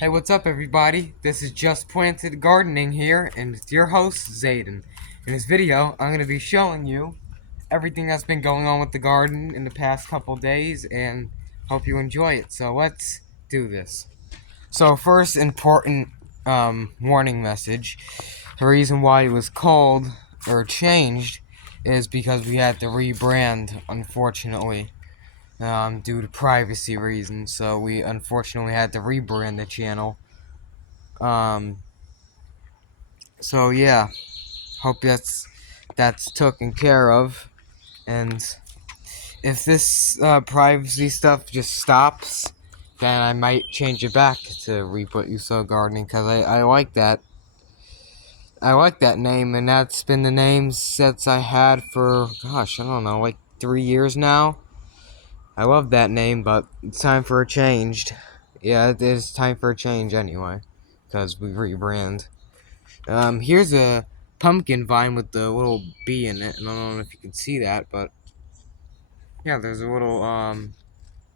Hey, what's up, everybody? This is Just Planted Gardening here, and it's your host, Zayden. In this video, I'm going to be showing you everything that's been going on with the garden in the past couple days, and hope you enjoy it. So let's do this. So first important warning message. The reason why it was called, or changed, is because we had to rebrand, unfortunately. Due to privacy reasons, so we unfortunately had to rebrand the channel. Um, so yeah, hope that's taken care of. And if this privacy stuff just stops, then I might change it back to Reap You Sow Gardening, because I like that. I like that name, and that's been the name since I had for, gosh, I don't know, like 3 years now. I love that name, but it's time for a change. Yeah, it is time for a change anyway, because we rebrand. Here's a pumpkin vine with the little bee in it. I don't know if you can see that, but yeah, there's a little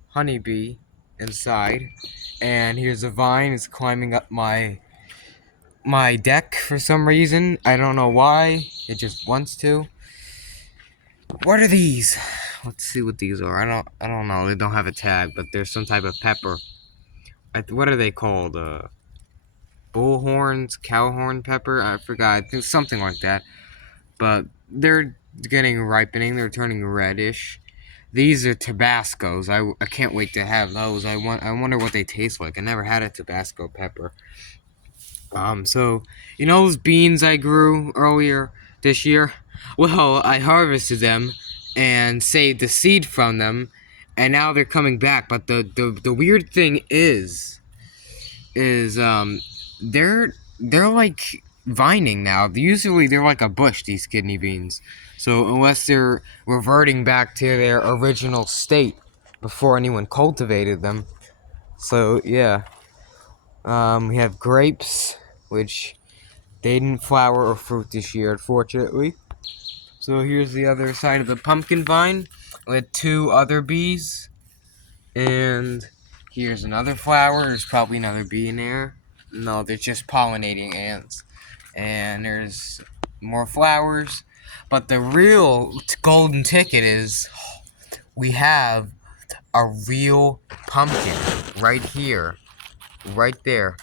honey bee inside. And here's a vine. It's climbing up my deck for some reason. I don't know why. It just wants to. What are these? Let's see what these are. I don't know. They don't have a tag, but there's some type of pepper. What are they called? Bullhorns, cowhorn pepper? I forgot. It's something like that. But they're getting ripening. They're turning reddish. These are Tabascos. I can't wait to have those. I wonder what they taste like. I never had a Tabasco pepper. So you know those beans I grew earlier this year? Well, I harvested them and saved the seed from them, and now they're coming back. But the weird thing is they're like vining now. Usually they're like a bush, these kidney beans. So unless they're reverting back to their original state before anyone cultivated them. So yeah. We have grapes, which they didn't flower or fruit this year, unfortunately. So here's the other side of the pumpkin vine with 2 other bees. And here's another flower. There's probably another bee in there. No, they're just pollinating ants. And there's more flowers. But the real golden ticket is we have a real pumpkin right here. Right there.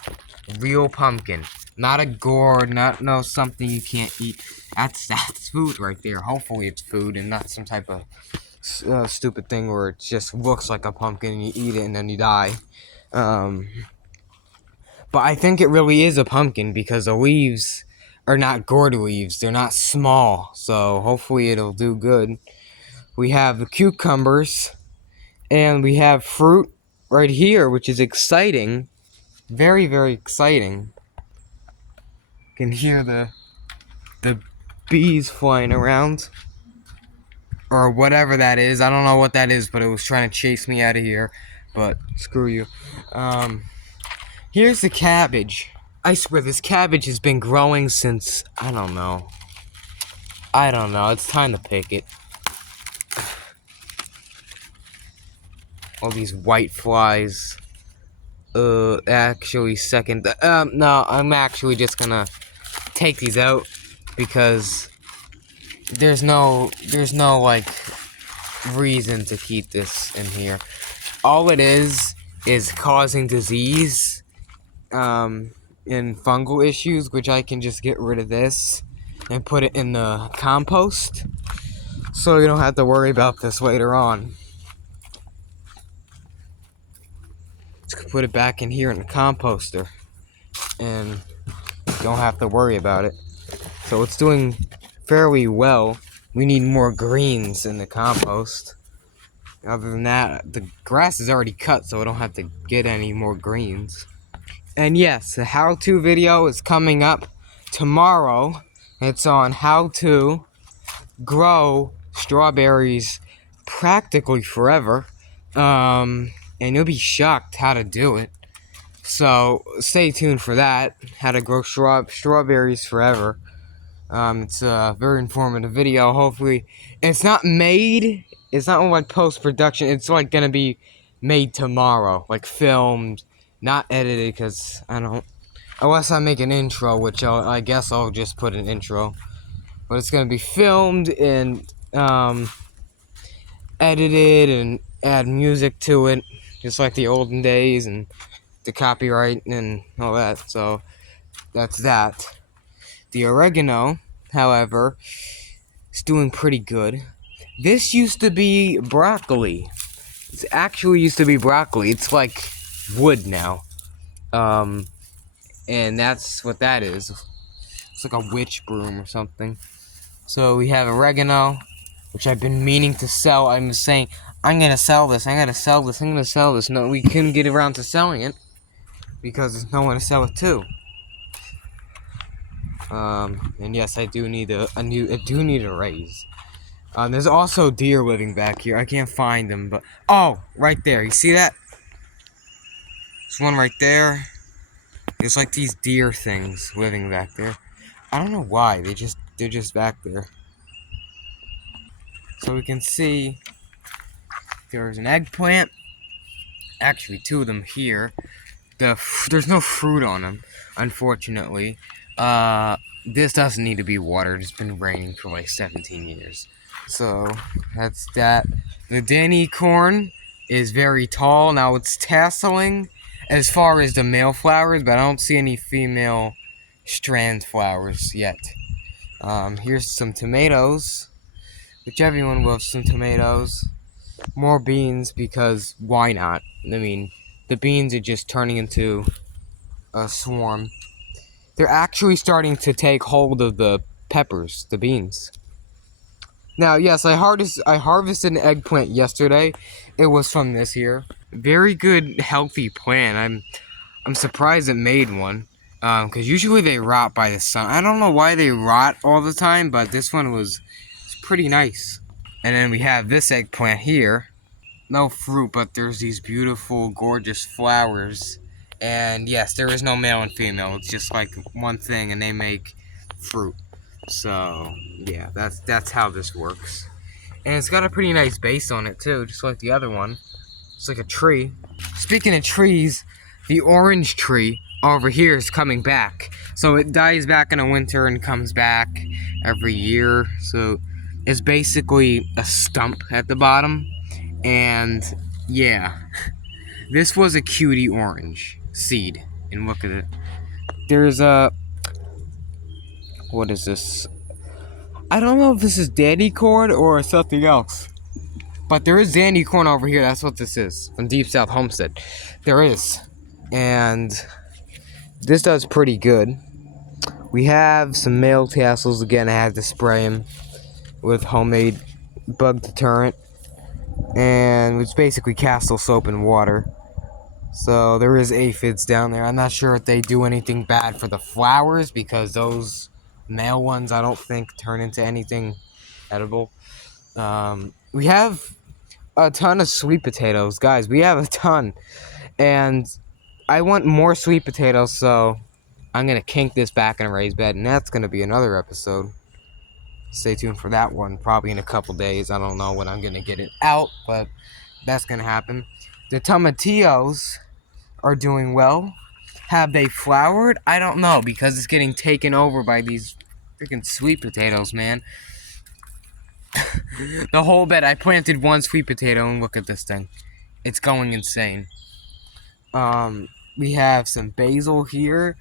Real pumpkin. Not a gourd, not no something you can't eat. That's food right there. Hopefully it's food and not some type of stupid thing where it just looks like a pumpkin and you eat it and then you die. But I think it really is a pumpkin because the leaves are not gourd leaves. They're not small. So hopefully it'll do good. We have the cucumbers and we have fruit right here, which is exciting. Very, very exciting. You can hear the bees flying around. Or whatever that is. I don't know what that is, but it was trying to chase me out of here. But screw you. Here's the cabbage. I swear this cabbage has been growing since, I don't know. It's time to pick it. All these white flies. Actually second. No, I'm actually just gonna take these out because there's no like reason to keep this in here. All it is causing disease and fungal issues, which I can just get rid of this and put it in the compost so you don't have to worry about this later on. Just put it back in here in the composter and you don't have to worry about it. So it's doing fairly well. We need more greens in the compost. Other than that, the grass is already cut, so I don't have to get any more greens. And yes, the how-to video is coming up tomorrow. It's on how to grow strawberries practically forever. And you'll be shocked how to do it. So stay tuned for that. How to grow strawberries forever. It's a very informative video. Hopefully, it's not made. It's not like post-production. It's like gonna be made tomorrow, like filmed Not edited, because I don't... Unless I make an intro, which I guess I'll just put an intro. But it's going to be filmed and edited and add music to it. Just like the olden days and the copyright and all that. So that's that. The oregano, however, is doing pretty good. This used to be broccoli. It actually used to be broccoli. It's like wood now. And that's what that is. It's like a witch broom or something. So we have oregano, which I've been meaning to sell. I'm saying, I'm gonna sell this, I'm gonna sell this, I'm gonna sell this. No, we couldn't get around to selling it because there's no one to sell it to. And yes, I do need a raise. There's also deer living back here. I can't find them, but oh, right there. You see that? There's one right there. There's like these deer things living back there. I don't know why. They're just back there. So we can see there's an eggplant. Actually, two of them here. There's no fruit on them, unfortunately. This doesn't need to be watered. It's been raining for like 17 years. So that's that. The Danny corn is very tall. Now it's tasseling as far as the male flowers, but I don't see any female strand flowers yet. Here's some tomatoes, which everyone loves some tomatoes. More beans, because why not? I mean, the beans are just turning into a swarm. They're actually starting to take hold of the peppers, the beans. Now, yes, I harvested an eggplant yesterday. It was from this here. Very good, healthy plant. I'm surprised it made one. Because usually they rot by the sun. I don't know why they rot all the time, but this one was pretty nice. And then we have this eggplant here. No fruit, but there's these beautiful, gorgeous flowers. And yes, there is no male and female. It's just like one thing, and they make fruit. So yeah, that's how this works. And it's got a pretty nice base on it too, just like the other one. It's like a tree. Speaking of trees, the orange tree over here is coming back. So it dies back in the winter and comes back every year. So it's basically a stump at the bottom. And yeah, this was a cutie orange seed. And look at it. There's a... What is this? I don't know if this is dandy corn or something else. But there is dandy corn over here. That's what this is. From Deep South Homestead. There is. And this does pretty good. We have some male tassels. Again, I had to spray them with homemade bug deterrent. And it's basically castle soap and water. So there is aphids down there. I'm not sure if they do anything bad for the flowers, because those male ones I don't think turn into anything edible. We have a ton of sweet potatoes, guys. We have a ton, and I want more sweet potatoes, so I'm gonna kink this back in a raised bed, and that's gonna be another episode. Stay tuned for that one, probably in a couple days. I don't know when I'm gonna get it out, but that's gonna happen. The tomatillos are doing well. Have they flowered? I don't know, because it's getting taken over by these freaking sweet potatoes, man. The whole bed, I planted one sweet potato, and look at this thing. It's going insane. We have some basil here.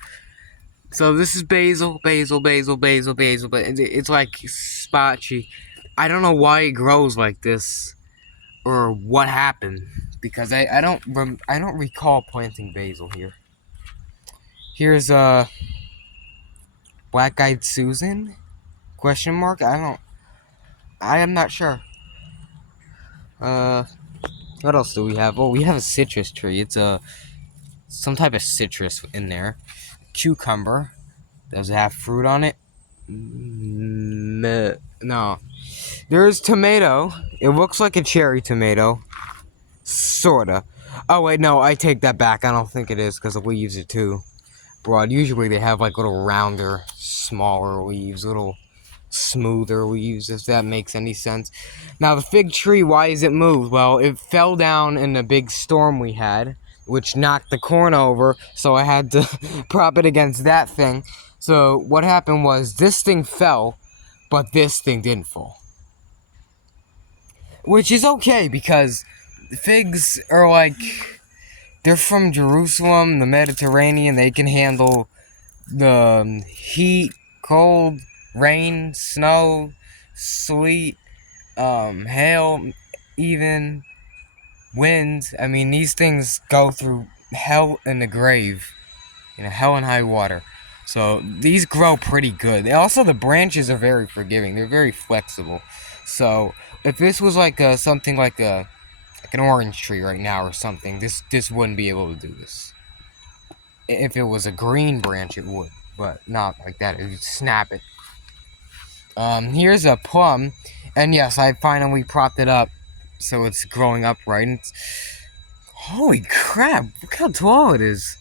So this is basil, but it's like spotchy. I don't know why it grows like this, or what happened, because I don't recall planting basil here. Here's Black-Eyed Susan? Question mark? I am not sure. What else do we have? Oh, we have a citrus tree. It's some type of citrus in there. Cucumber. Does it have fruit on it? No. There's tomato. It looks like a cherry tomato. Sorta. Oh, wait, no, I take that back. I don't think it is, because the leaves are too broad. Usually they have, like, little rounder, smaller leaves, little smoother leaves, if that makes any sense. Now, the fig tree, why is it moved? Well, it fell down in a big storm we had which knocked the corn over, so I had to prop it against that thing. So what happened was this thing fell, but this thing didn't fall. Which is okay, because figs are like, they're from Jerusalem, the Mediterranean. They can handle the heat, cold, rain, snow, sleet, hail, even wind. I mean, these things go through hell and the grave, hell and high water. So these grow pretty good. Also, the branches are very forgiving. They're very flexible. So if this was like something like an orange tree right now or something, this wouldn't be able to do this. If it was a green branch, it would, but not like that. It would snap it. Here's a plum, and yes, I finally propped it up, so it's growing upright. And holy crap! Look how tall it is.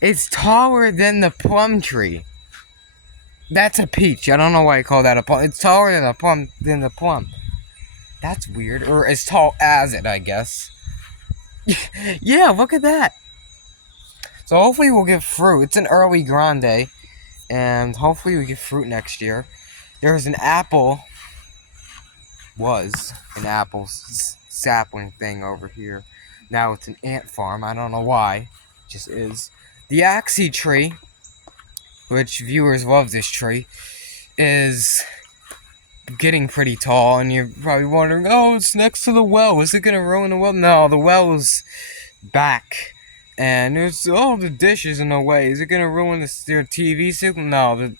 It's taller than the plum tree. That's a peach. I don't know why I call that a plum. It's taller than the plum. That's weird, or as tall as it, I guess. Yeah, look at that. So hopefully we'll get fruit. It's an early grande, and hopefully we get fruit next year. There's an apple. Was an apple sapling thing over here. Now it's an ant farm. I don't know why. It just is. The axie tree, which viewers love this tree, is getting pretty tall, and you're probably wondering, oh, it's next to the well. Is it going to ruin the well? No, the well's back. And there's all the dishes in the way. Is it going to ruin their TV signal? No,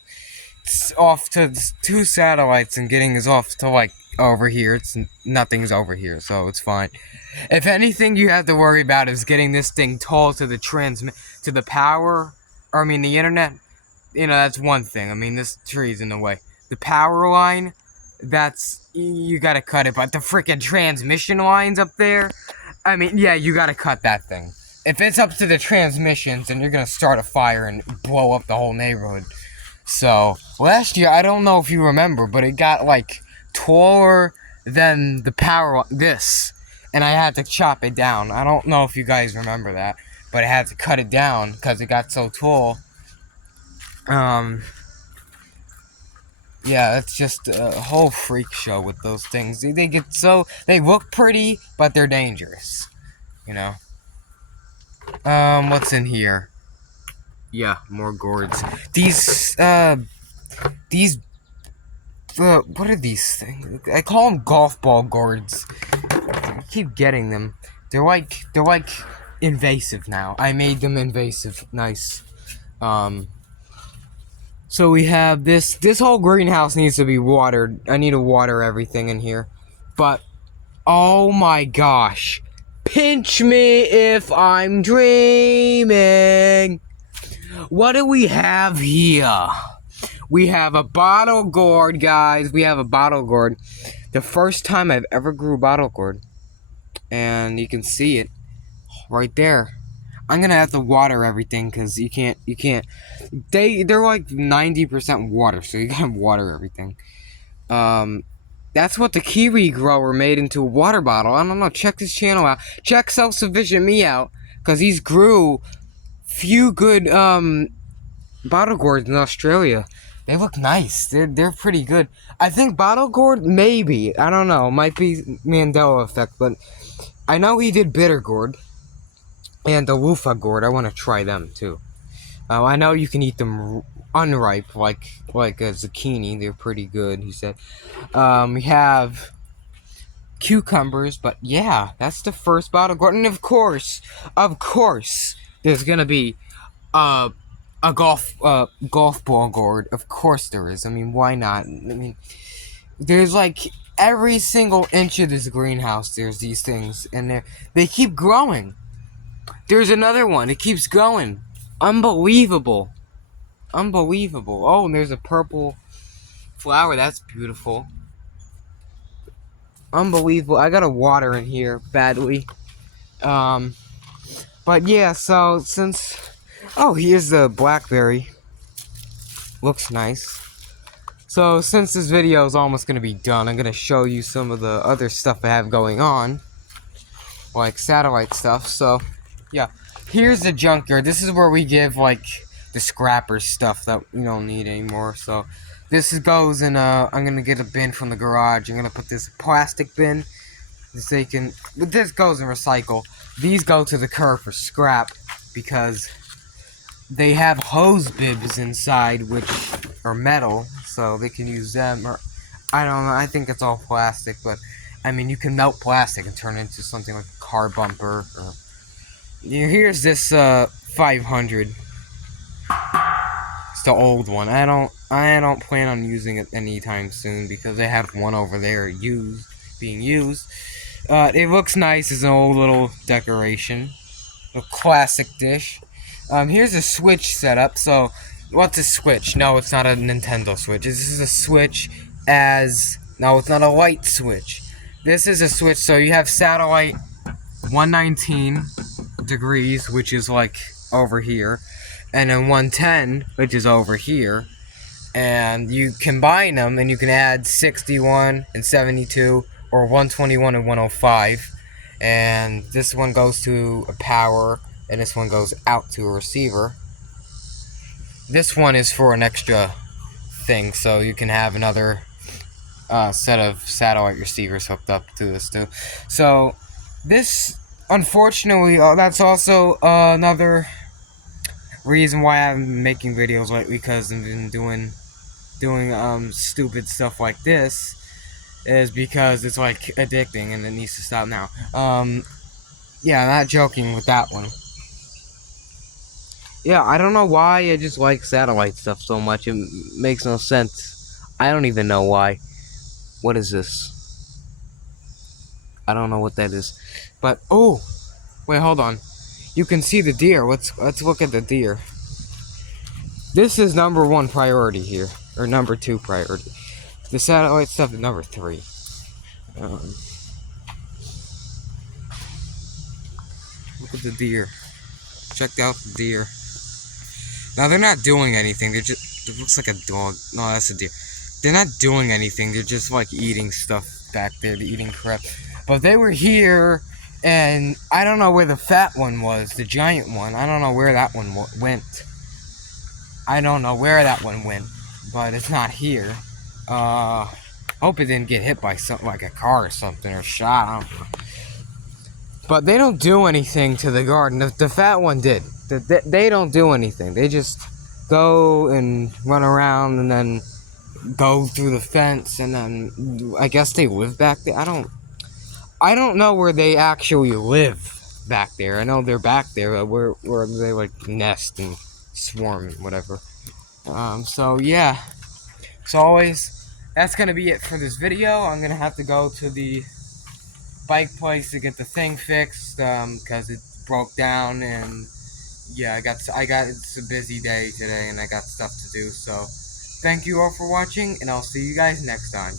it's off to 2 satellites, and getting is off to, like, over here. Nothing's over here, so it's fine. If anything you have to worry about is getting this thing tall to the power, or I mean the internet, that's one thing. I mean, this tree's in the way. The power line, you gotta cut it, but the freaking transmission lines up there, I mean, yeah, you gotta cut that thing. If it's up to the transmissions, then you're gonna start a fire and blow up the whole neighborhood. So, last year, I don't know if you remember, but it got, like, taller than the power, and I had to chop it down. I don't know if you guys remember that, but I had to cut it down because it got so tall. Yeah, it's just a whole freak show with those things. They look pretty, but they're dangerous, what's in here? Yeah, more gourds. These, what are these things? I call them golf ball gourds. I keep getting them. They're like invasive now. I made them invasive. Nice. So we have this whole greenhouse needs to be watered. I need to water everything in here. But, oh my gosh. Pinch me if I'm dreaming. What do we have here? We have a bottle gourd, guys. We have a bottle gourd. The first time I've ever grew a bottle gourd. And you can see it right there. I'm gonna have to water everything because you can't. They're like 90% water, so you gotta water everything. That's what the kiwi grower made into a water bottle. I don't know. Check this channel out. Check Self-Sufficient Me out, because he's grew few good bottle gourds in Australia. They look nice. They're pretty good. I think bottle gourd, maybe. I don't know. Might be Mandela effect, but I know he did bitter gourd. And the loofah gourd. I want to try them too. I know you can eat them unripe, like a zucchini. They're pretty good, he said. We have cucumbers, but yeah, that's the first bottle gourd. And of course, there's gonna be a golf ball gourd. Of course there is. I mean, why not? I mean, there's like every single inch of this greenhouse. There's these things, and they keep growing. There's another one. It keeps going. Unbelievable. Oh, and there's a purple flower. That's beautiful. Unbelievable. I gotta water in here badly. But yeah, so since... Oh, here's the blackberry. Looks nice. So since this video is almost gonna be done, I'm gonna show you some of the other stuff I have going on. Like satellite stuff, so... Yeah, here's the junkyard. This is where we give like the scrappers stuff that we don't need anymore. So goes in I'm gonna get a bin from the garage. I'm gonna put this plastic bin. This goes in recycle. These go to the curb for scrap because they have hose bibs inside, which are metal, so they can use them. Or I don't know. I think it's all plastic, but I mean, you can melt plastic and turn it into something like a car bumper. Or here's this 500. It's the old one. I don't plan on using it anytime soon because I have one over there being used. It looks nice as an old little decoration. A classic dish. Here's a Switch setup. So, what's a Switch? No, it's not a Nintendo Switch. This is a Switch no, it's not a light switch. This is a Switch, so you have satellite 119 degrees, which is like over here, and then 110, which is over here. And you combine them, and you can add 61 and 72, or 121 and 105. And this one goes to a power, and this one goes out to a receiver. This one is for an extra thing, so you can have another set of satellite receivers hooked up to this too. So this, unfortunately, that's also another reason why I haven't been making videos lately, because I've been doing stupid stuff like this, is because it's like addicting and it needs to stop now. Yeah, not joking with that one. Yeah, I don't know why I just like satellite stuff so much. It makes no sense. I don't even know why. What is this? I don't know what that is. But, oh! Wait, hold on. You can see the deer. Let's look at the deer. This is number 1 priority here. Or number 2 priority. The satellite stuff is number 3. Look at the deer. Check out the deer. Now, they're not doing anything. They're just... It looks like a dog. No, that's a deer. They're not doing anything. They're just, like, eating stuff back there. They're eating crap. But they were here, and I don't know where the fat one was. The giant one. I don't know where that one went. I don't know where that one went. But it's not here. Hope it didn't get hit by something like a car or something, or shot. I don't know. But they don't do anything to the garden. The fat one did. They don't do anything. They just go and run around and then go through the fence, and then I guess they live back there. I don't know where they actually live back there. I know they're back there where they like nest and swarm and whatever. So yeah. So always, that's gonna be it for this video. I'm gonna have to go to the bike place to get the thing fixed because it broke down, and yeah, it's a busy day today and I got stuff to do. So thank you all for watching, and I'll see you guys next time.